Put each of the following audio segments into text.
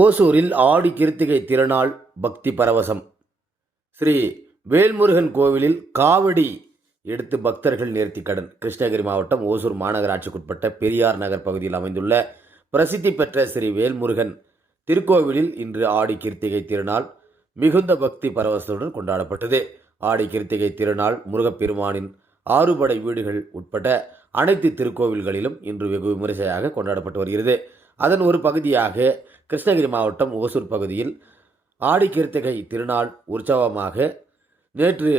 ஓசூரில் ஆடி கிருத்திகை திருநாள் பக்தி பரவசம். ஸ்ரீ வேல்முருகன் கோவிலில் காவடி எடுத்து பக்தர்கள் நேர்த்தி கடன். கிருஷ்ணகிரி மாவட்டம் ஓசூர் மாநகராட்சிக்குட்பட்ட பெரியார் நகர் பகுதியில் அமைந்துள்ள பிரசித்தி பெற்ற ஸ்ரீ வேல்முருகன் திருக்கோவிலில் இன்று ஆடி கிருத்திகை திருநாள் மிகுந்த பக்தி பரவசத்துடன் கொண்டாடப்பட்டது. ஆடி கிருத்திகை திருநாள் முருகப்பெருமானின் ஆறுபடை வீடுகள் உட்பட்ட அனைத்து திருக்கோவில்களிலும் இன்று வெகு விமரிசையாக கொண்டாடப்பட்டு வருகிறது. அதன் ஒரு பகுதியாக கிருஷ்ணகிரி மாவட்டம் ஓசூர் பகுதியில் ஆடி கிருத்திகை திருநாள் உற்சவமாக நேற்று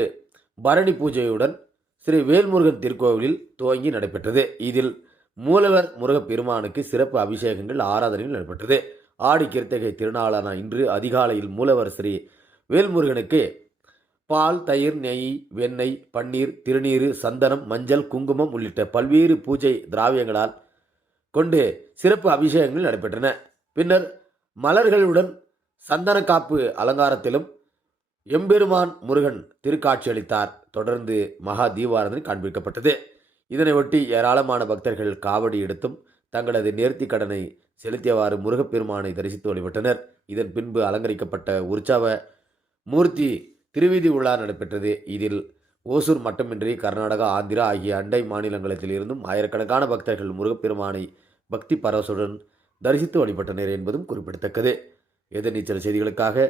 பரணி பூஜையுடன் ஸ்ரீ வேல்முருகன் திருக்கோவிலில் துவங்கி நடைபெற்றது. இதில் மூலவர் முருகப்பெருமானுக்கு சிறப்பு அபிஷேகங்கள் ஆராதனைகள் நடைபெற்றது. ஆடி கிருத்திகை திருநாளான இன்று அதிகாலையில் மூலவர் ஸ்ரீ வேல்முருகனுக்கு பால் தயிர் நெய் வெண்ணெய் பன்னீர் திருநீர் சந்தனம் மஞ்சள் குங்குமம் உள்ளிட்ட பல்வேறு பூஜை திராவியங்களால் கொண்டு சிறப்பு அபிஷேகங்கள் நடைபெற்றன. பின்னர் மலர்களுடன் சந்தன காப்பு அலங்காரத்திலும் எம்பெருமான் முருகன் திருக்காட்சியளித்தார் தொடர்ந்து மகா தீபாராதனை காண்பிக்கப்பட்டது. இதனையொட்டி ஏராளமான பக்தர்கள் காவடி எடுத்தும் தங்களது நேர்த்தி கடனை செலுத்தியவாறு முருகப்பெருமானை தரிசித்து வழிபட்டனர். இதன் பின்பு அலங்கரிக்கப்பட்ட உற்சவ மூர்த்தி திருவீதி உலா நடைபெற்றது. இதில் ஓசூர் மட்டுமின்றி கர்நாடகா ஆந்திரா ஆகிய அண்டை மாநிலங்களிலிருந்தும் ஆயிரக்கணக்கான பக்தர்கள் முருகப்பெருமானை பக்தி பரவசுடன் தரிசித்து வழிபட்டனர் என்பதும் குறிப்பிடத்தக்கது. எதிர்நீச்சல் செய்திகளுக்காக